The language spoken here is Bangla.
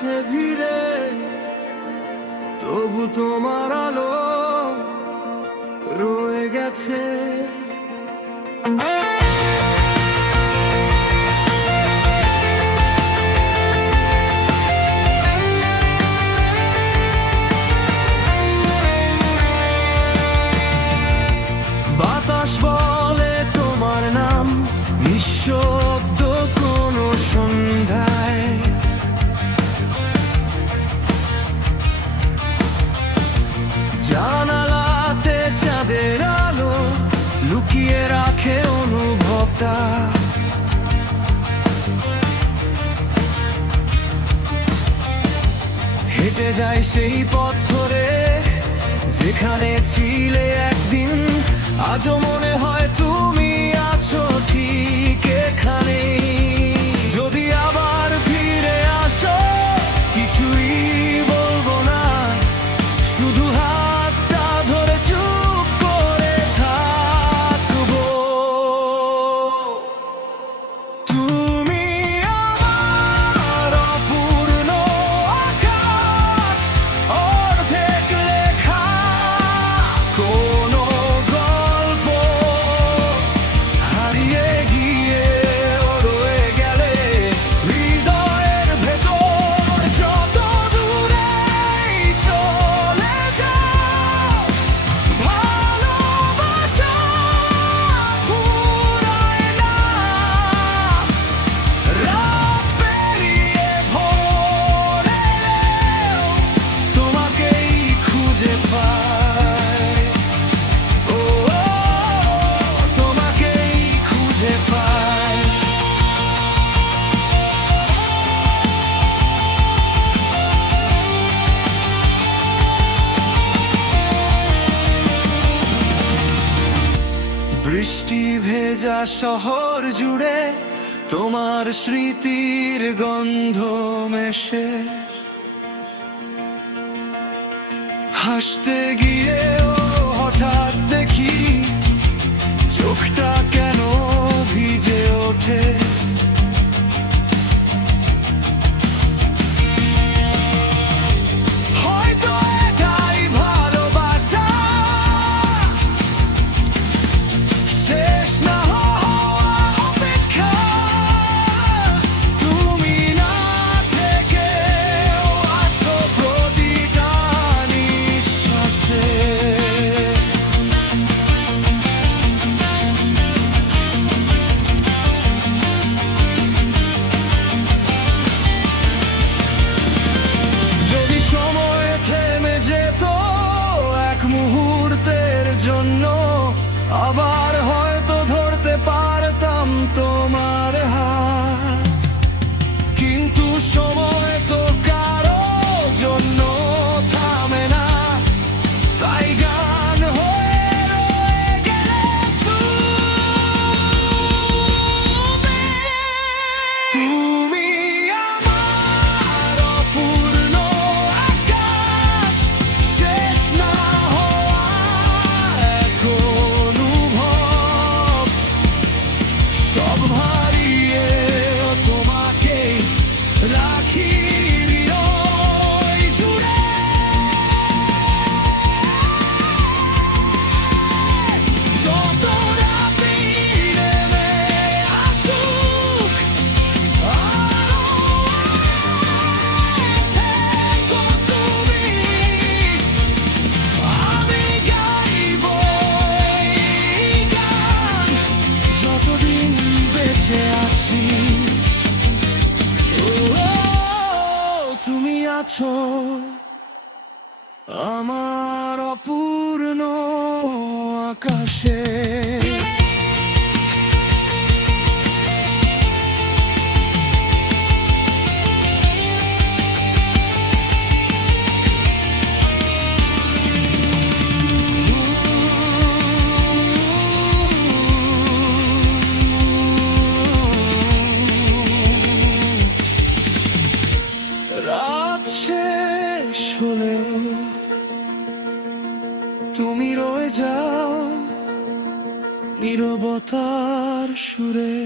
আসছে ধীরে, তবু তোমার আলো রয়ে গেছে। বাতাস বলে তোমার নাম, নিঃশব্দ কোনো সন্ধ্যায়। জানালাতে চাঁদের আলো লুকিয়ে রাখে অনুভবটা। হেঁটে যাই সেই পথ ধরে যেখানে ছিলে একদিন, আজও মনে হয় তুমি আছো ঠিক এখানে। যদি আবার ফিরে আসো কিছুই বলবো না, শুধু হাতটা ধরে চুপ করে থাকবো। তুমি আমার অপূর্ণ আকাশ, অর্ধেক লেখা কোনো গল্প, হারিয়ে গিয়ে রয়ে গেলে হৃদয়ের ভেতর। যত দূরেই চলে যাও, ভালোবাসা ফুরায় না। রাত পেরিয়ে ভোর এলেও তোমাকেই খুঁজে পাই। ও, তোমাকেই খুঁজে পাই। বৃষ্টি ভেজা শহর জুড়ে তোমার স্মৃতির গন্ধ মেশে, হাসতে গিয়েও হঠাৎ দেখি চোখটা কেন ভিজে ওঠে। হয়তো এটাই ভালোবাসা, শেষ না হওয়া অপেক্ষা। তুমি না থেকেও আছো প্রতিটা নিঃশ্বাসে। যদি সময় থেমে যেত এক মুহূর্তের জন্য, আবার হয়তো ধরতে পারতাম তোমার হাত। কিন্তু সময় তো কারো জন্য থামে না, তাই গান হয়ে রয়ে গেলে তুমি আমার অপূর্ণ আকাশ, শেষ না হওয়া এক অনুভব। সব হারিয়ে তোমাকে রাখি হৃদয় জুড়ে। যত রাতি নেমে আসুক, থেকো তুমি। আমি গাইবো এই গান যতদিন বেঁচে আছি। ও, তুমি আছো আমার অপূর্ণ আকাশে। রাত শেষ হলেও তুমি রয়ে যাও নীরবতার সুরে।